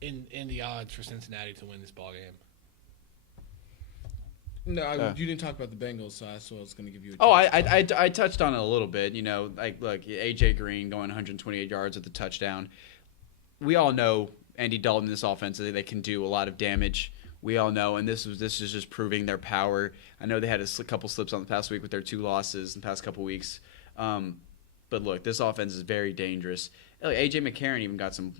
in the odds for Cincinnati to win this ball game. No, you didn't talk about the Bengals, so I was going to give you a chance. Oh, I touched on it a little bit. Look, A.J. Green going 128 yards at the touchdown. We all know Andy Dalton in this offense, they can do a lot of damage. We all know, and this is just proving their power. I know they had a couple slips on the past week with their 2 losses in the past couple weeks. But look, this offense is very dangerous. A.J. McCarron even got some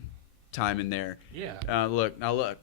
time in there. Yeah. Look.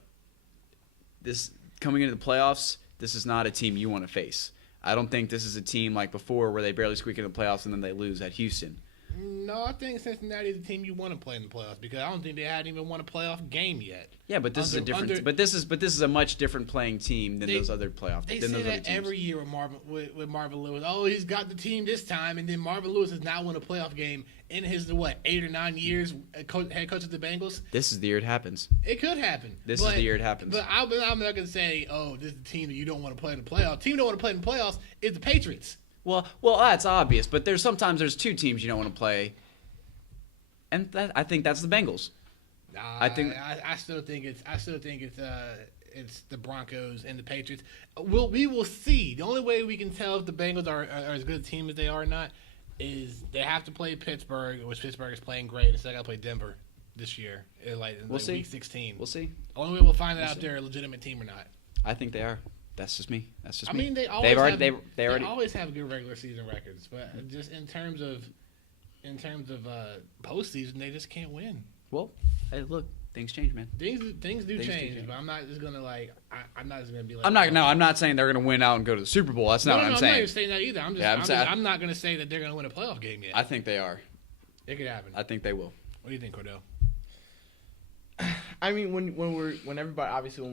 This coming into the playoffs, this is not a team you want to face. I don't think this is a team like before where they barely squeak into the playoffs and then they lose at Houston. No, I think Cincinnati is the team you want to play in the playoffs because I don't think they hadn't even won a playoff game yet. Yeah, but this is a different. But this is a much different playing team than those other playoff. They than say those that other teams. every year with Marvin Lewis. Oh, he's got the team this time, and then Marvin Lewis has not won a playoff game in his 8 or 9 years head coach of the Bengals. This is the year it happens. It could happen. This is the year it happens. But I'm not going to say, oh, this is the team that you don't want to play in the playoffs. Team you don't want to play in the playoffs is the Patriots. Well, that's obvious. But sometimes there's 2 teams you don't want to play. And I think that's the Bengals. I still think it's the Broncos and the Patriots. We will see. The only way we can tell if the Bengals are as good a team as they are or not is they have to play Pittsburgh, which Pittsburgh is playing great, and so they got to play Denver this year, in week 16. We'll see. The only way we'll find out if they're a legitimate team or not. I think they always have good regular season records, but just in terms of postseason, they just can't win. Well, hey, look, things change, man. Things do change, but I'm not just gonna I'm not just gonna be like. I'm not saying they're gonna win out and go to the Super Bowl. That's not what I'm saying. I'm not even saying that either. I'm not gonna say that they're gonna win a playoff game yet. I think they are. It could happen. I think they will. What do you think, Cordell? I mean, when we're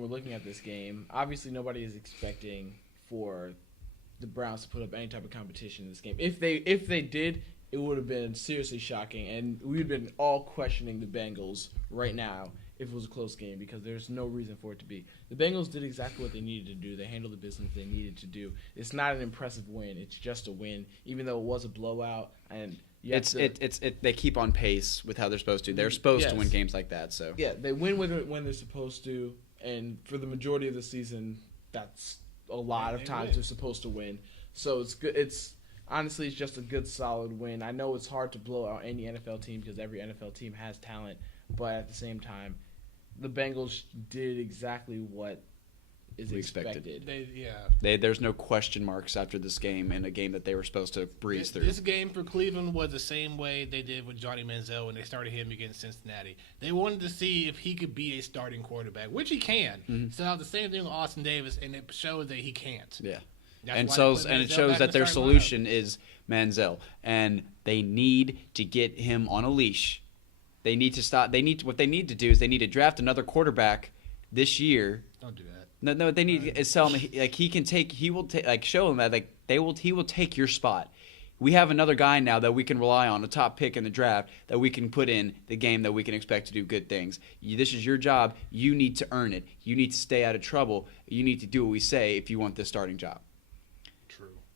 looking at this game, obviously nobody is expecting for the Browns to put up any type of competition in this game. If they did, it would have been seriously shocking, and we've been all questioning the Bengals right now if it was a close game because there's no reason for it to be. The Bengals did exactly what they needed to do. They handled the business they needed to do. It's not an impressive win. It's just a win, even though it was a blowout. And they keep on pace with how they're supposed to. They're supposed to win games like that. So yeah, they win when they're supposed to, and for the majority of the season, that's a lot of times they're supposed to win. So it's good. Honestly, it's just a good, solid win. I know it's hard to blow out any NFL team because every NFL team has talent, but at the same time, the Bengals did exactly what is expected. There's no question marks after this game in a game that they were supposed to breeze through. This game for Cleveland was the same way they did with Johnny Manziel when they started him against Cincinnati. They wanted to see if he could be a starting quarterback, which he can. Mm-hmm. So the same thing with Austin Davis, and it shows that he can't. Yeah. And it shows that their solution is Manziel, and they need to get him on a leash. They need to stop. What they need to do is they need to draft another quarterback this year. Don't do that. No. They need to tell him he will show him that he will take your spot. We have another guy now that we can rely on, a top pick in the draft that we can put in the game that we can expect to do good things. This is your job. You need to earn it. You need to stay out of trouble. You need to do what we say if you want this starting job.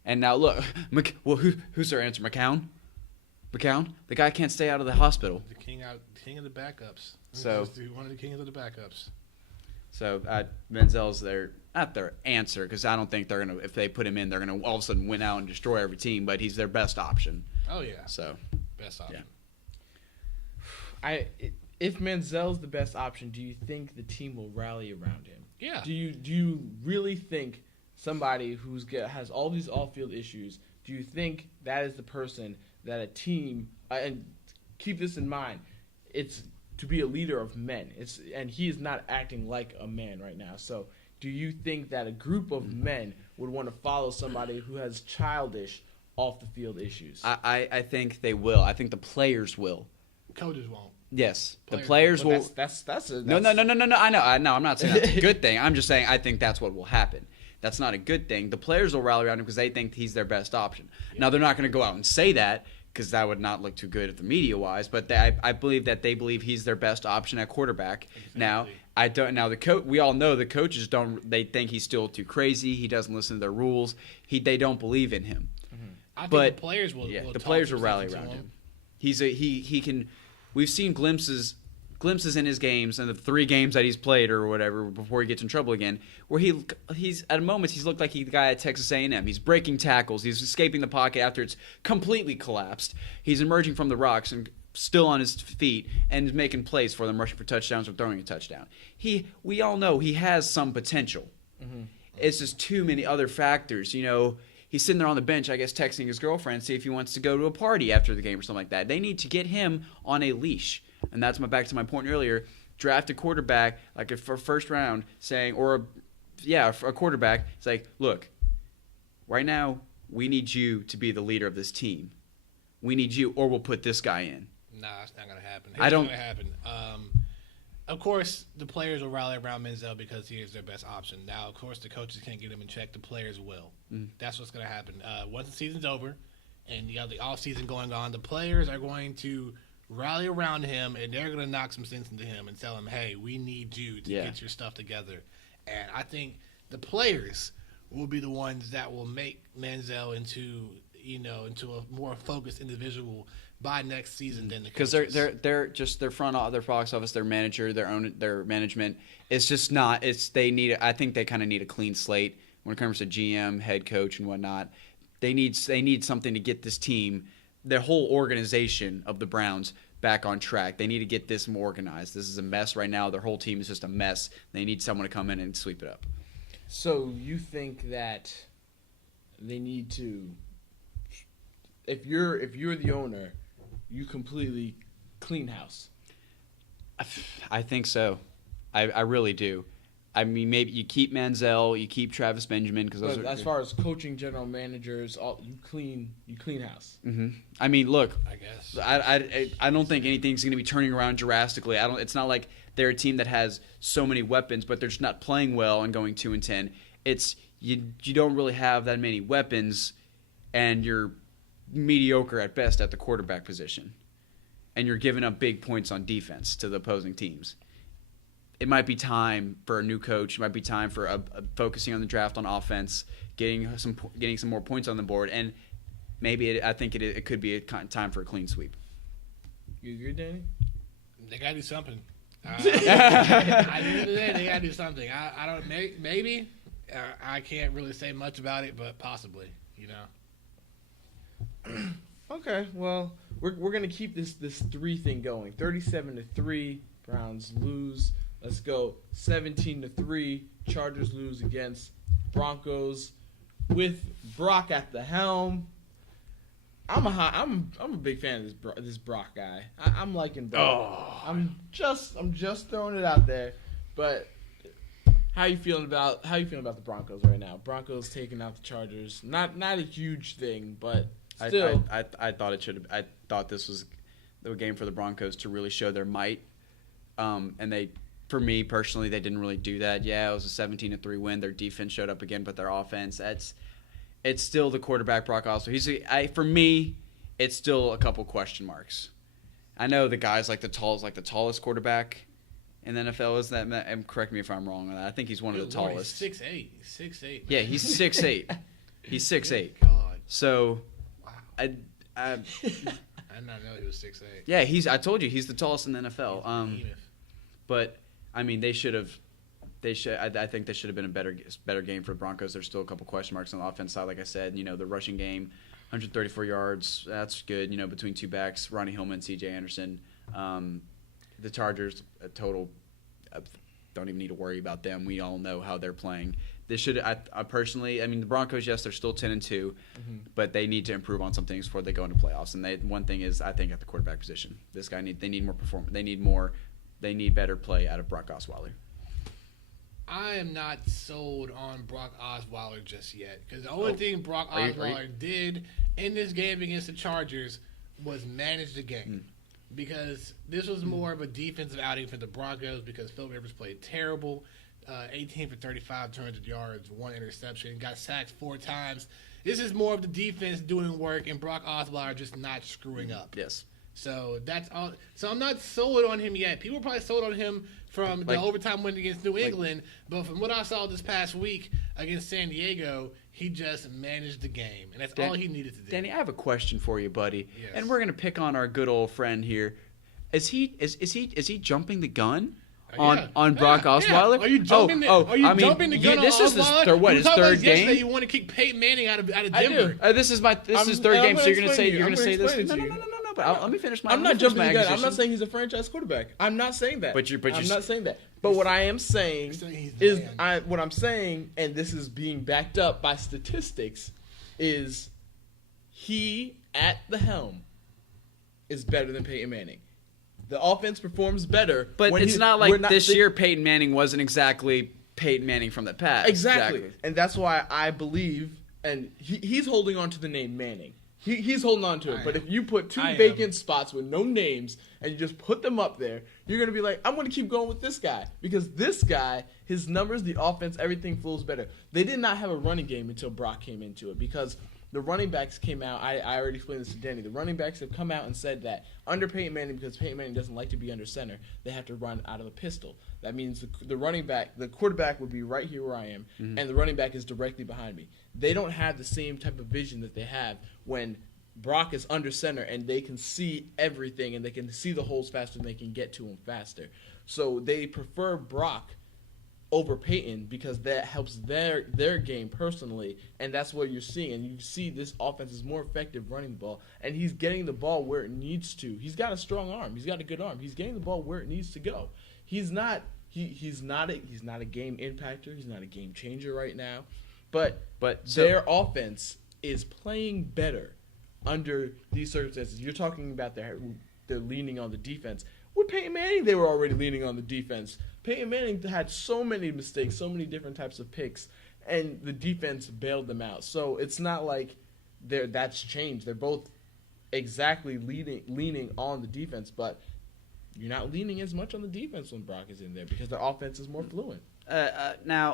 And now look, who's their answer? McCown? The guy can't stay out of the hospital. The king of the backups. So one of the kings of the backups. So Manziel's not their answer because I don't think they're gonna. If they put him in, they're gonna all of a sudden win out and destroy every team. But he's their best option. Oh yeah. So best option. Yeah. If Manziel's the best option, do you think the team will rally around him? Yeah. Do you really think somebody has all these off-field issues, do you think that is the person that a team and keep this in mind, it's to be a leader of men. And he is not acting like a man right now. So do you think that a group of men would want to follow somebody who has childish off-the-field issues? I think they will. I think the players will. Coaches won't. Yes, the players will. No. I know. I'm not saying that's a good thing. I'm just saying I think that's what will happen. That's not a good thing. The players will rally around him because they think he's their best option. Yeah. Now, they're not going to go out and say that because that would not look too good at the media-wise. But I believe that they believe he's their best option at quarterback. Exactly. Now, I don't. Now, we all know the coaches don't. They think he's still too crazy. He doesn't listen to their rules. They don't believe in him. Mm-hmm. I think the players will. Yeah, the players will rally around him. He can. We've seen glimpses glimpses in his games and the 3 games that he's played or whatever before he gets in trouble again, where he's at moments he's looked like the guy at Texas A&M. He's breaking tackles. He's escaping the pocket after it's completely collapsed. He's emerging from the rocks and still on his feet and is making plays for them, rushing for touchdowns or throwing a touchdown. We all know he has some potential. Mm-hmm. It's just too many other factors. He's sitting there on the bench, I guess, texting his girlfriend, see if he wants to go to a party after the game or something like that. They need to get him on a leash. And that's back to my point earlier. Draft a quarterback, like for first round, saying, a quarterback. It's like, look, right now, we need you to be the leader of this team. We need you, or we'll put this guy in. Nah, it's not going to happen. It's not going to happen. Of course, the players will rally around Manziel because he is their best option. Now, of course, the coaches can't get him in check. The players will. That's what's going to happen. Once the season's over and you got the offseason going on, the players are going to rally around him, and they're going to knock some sense into him and tell him, hey, we need you to get your stuff together. And I think the players will be the ones that will make Manziel into a more focused individual by next season than the coaches. Because they're just their box office, their manager, their management. It's just not. I think they kind of need a clean slate when it comes to GM, head coach, and whatnot. They need something to get this team, their whole organization of the Browns, back on track. They need to get this more organized. This is a mess right now. Their whole team is just a mess. They need someone to come in and sweep it up. So you think that they need to, if you're the owner, you completely clean house? I think so. I really do. I mean, maybe you keep Manziel, you keep Travis Benjamin because those are. As far as coaching, general managers, you clean house. Mm-hmm. I mean, look. I guess. I don't think anything's going to be turning around drastically. It's not like they're a team that has so many weapons, but they're just not playing well and going 2-10. It's you don't really have that many weapons, and you're mediocre at best at the quarterback position, and you're giving up big points on defense to the opposing teams. It might be time for a new coach. It might be time for focusing on the draft on offense, getting some more points on the board, and maybe I think it could be a time for a clean sweep. You agree, Danny? They gotta do something. At the end of the day, they gotta do something. I don't maybe. I can't really say much about it, but possibly. Okay, well, we're gonna keep this 3 thing going. 37-3, Browns lose. Let's go 17-3. Chargers lose against Broncos with Brock at the helm. I'm a big fan of this Brock guy. I'm liking Brock. Oh. I'm just throwing it out there. But how you feeling about the Broncos right now? Broncos taking out the Chargers. Not a huge thing, but still. I thought it should have. I thought this was the game for the Broncos to really show their might. And they, for me personally, they didn't really do that. Yeah, it was a 17-3 win. Their defense showed up again, but their offense, it's still the quarterback Brock Osweiler. For me, it's still a couple question marks. I know the guy's like the tallest quarterback in the NFL. Is that? And correct me if I'm wrong on that. I think he's one of the tallest. He's 6'8". 6'8". Yeah, he's 6'8". He's 6'8". God. So, wow. I did not know he was 6'8". Yeah, I told you he's the tallest in the NFL. But I mean, I think they should have been a better game for the Broncos. There's still a couple question marks on the offense side. Like I said, the rushing game, 134 yards, that's good. Between 2 backs, Ronnie Hillman, C.J. Anderson. The Chargers, a total, don't even need to worry about them. We all know how they're playing. They should. I personally, the Broncos, yes, they're still 10-2, but they need to improve on some things before they go into playoffs. And one thing is, I think at the quarterback position, they need more performance. They need better play out of Brock Osweiler. I am not sold on Brock Osweiler just yet because the only thing Brock Osweiler did in this game against the Chargers was manage the game. Because this was more of a defensive outing for the Broncos because Phil Rivers played terrible. 18 for 35, 200 yards, 1 interception, got sacked 4 times. This is more of the defense doing work and Brock Osweiler just not screwing up. Yes. So that's all. So I'm not sold on him yet. People probably sold on him from the overtime win against New England, but from what I saw this past week against San Diego, he just managed the game, and that's all he needed to do. Danny, I have a question for you, buddy. Yes. And we're going to pick on our good old friend here. Is he jumping the gun? On Brock Osweiler? Are you jumping jumping the gun on this Osweiler? Is his third game? You want to kick Peyton Manning out of Denver. This is his third game, so you're going to say this? No. But let me finish my. I'm not jumping the gun. I'm not saying he's a franchise quarterback. I'm not saying that. I'm not saying that. But what I am saying is, what I'm saying, and this is being backed up by statistics, is he at the helm is better than Peyton Manning. The offense performs better. But it's not like this year Peyton Manning wasn't exactly Peyton Manning from the past. Exactly. And that's why I believe, and he's holding on to the name Manning. He's holding on to it. But if you put two vacant spots with no names and you just put them up there, you're going to be like, I'm going to keep going with this guy. Because this guy, his numbers, the offense, everything flows better. They did not have a running game until Brock came into it because the running backs came out. I already explained this to Danny. The running backs have come out and said that under Peyton Manning, because Peyton Manning doesn't like to be under center, they have to run out of a pistol. That means the running back, the quarterback would be right here where I am, and the running back is directly behind me. They don't have the same type of vision that they have when Brock is under center and they can see everything and they can see the holes faster and they can get to him faster. So they prefer Brock over Peyton because that helps their game personally, and that's what you're seeing. And you see this offense is more effective running the ball, and he's getting the ball where it needs to. He's got a strong arm. He's got a good arm. He's getting the ball where it needs to go. He's not a game impactor. He's not a game changer right now, but their offense is playing better under these circumstances. You're talking about they're leaning on the defense. With Peyton Manning, they were already leaning on the defense. Peyton Manning had so many mistakes, so many different types of picks, and the defense bailed them out. So it's not like that's changed. They're both exactly leaning on the defense, but you're not leaning as much on the defense when Brock is in there because the offense is more fluent. Let's. The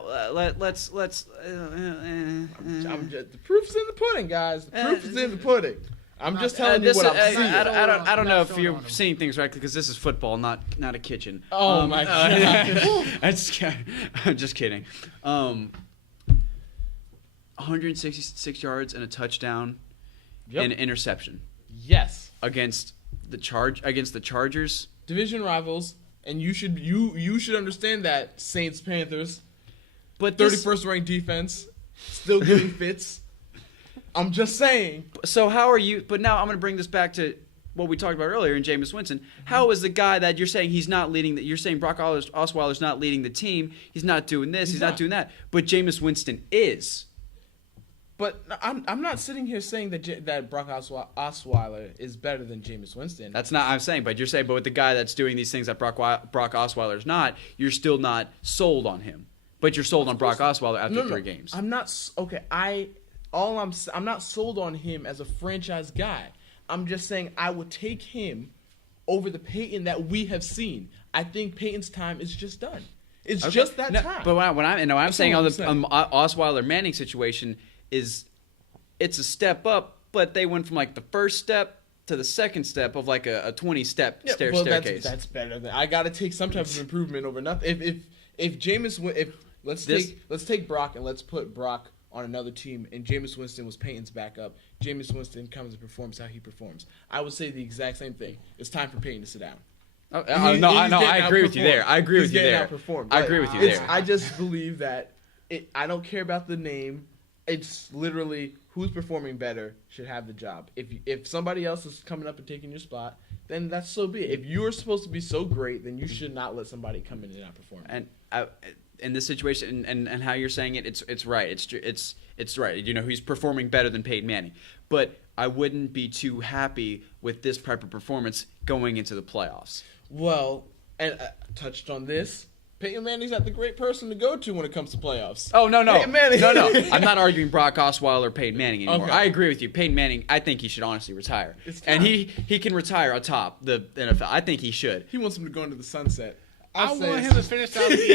proof's in the pudding, guys. The proof is in the pudding. I'm just telling you what I'm seeing. I don't know if you're seeing things right because this is football, not a kitchen. Oh my god! I'm just kidding. 166 yards and a touchdown, and an interception. Yes. Against the Chargers, division rivals, and you should understand that Saints Panthers. But 31st ranked defense, still getting fits. I'm just saying. So how are you? But now I'm going to bring this back to what we talked about earlier in Jameis Winston. How is the guy that you're saying he's not leading? You're saying Brock Osweiler's not leading the team. He's not doing this. He's not doing that. But Jameis Winston is. But I'm not sitting here saying that Brock Osweiler is better than Jameis Winston. That's not what I'm saying. But you're saying, but with the guy that's doing these things that Brock Osweiler's not, you're still not sold on him. But you're sold on Brock Osweiler after 3 games. I'm not. Okay, I'm not sold on him as a franchise guy. I'm just saying I would take him over the Peyton that we have seen. I think Peyton's time is just done. It's just that time. But what I'm saying on the Osweiler Manning situation is it's a step up, but they went from like the first step to the second step of like a 20-step staircase. That's better than I got to take some type of improvement over nothing. Let's take Brock and let's put Brock on another team, and Jameis Winston was Peyton's backup. Jameis Winston comes and performs how he performs. I would say the exact same thing. It's time for Peyton to sit down. I agree with you there. I agree with you there. I just believe that I don't care about the name. It's literally who's performing better should have the job. If somebody else is coming up and taking your spot, then that's so be it. If you're supposed to be so great, then you should not let somebody come in and not perform. And in this situation, and how you're saying it, it's right. It's right. You know, he's performing better than Peyton Manning. But I wouldn't be too happy with this type of performance going into the playoffs. Well, and touched on this. Peyton Manning's not the great person to go to when it comes to playoffs. Oh, no. No. I'm not arguing Brock Osweiler or Peyton Manning anymore. Okay. I agree with you. Peyton Manning, I think he should honestly retire. And he can retire atop the NFL. I think he should. He wants him to go into the sunset. I want him to finish out the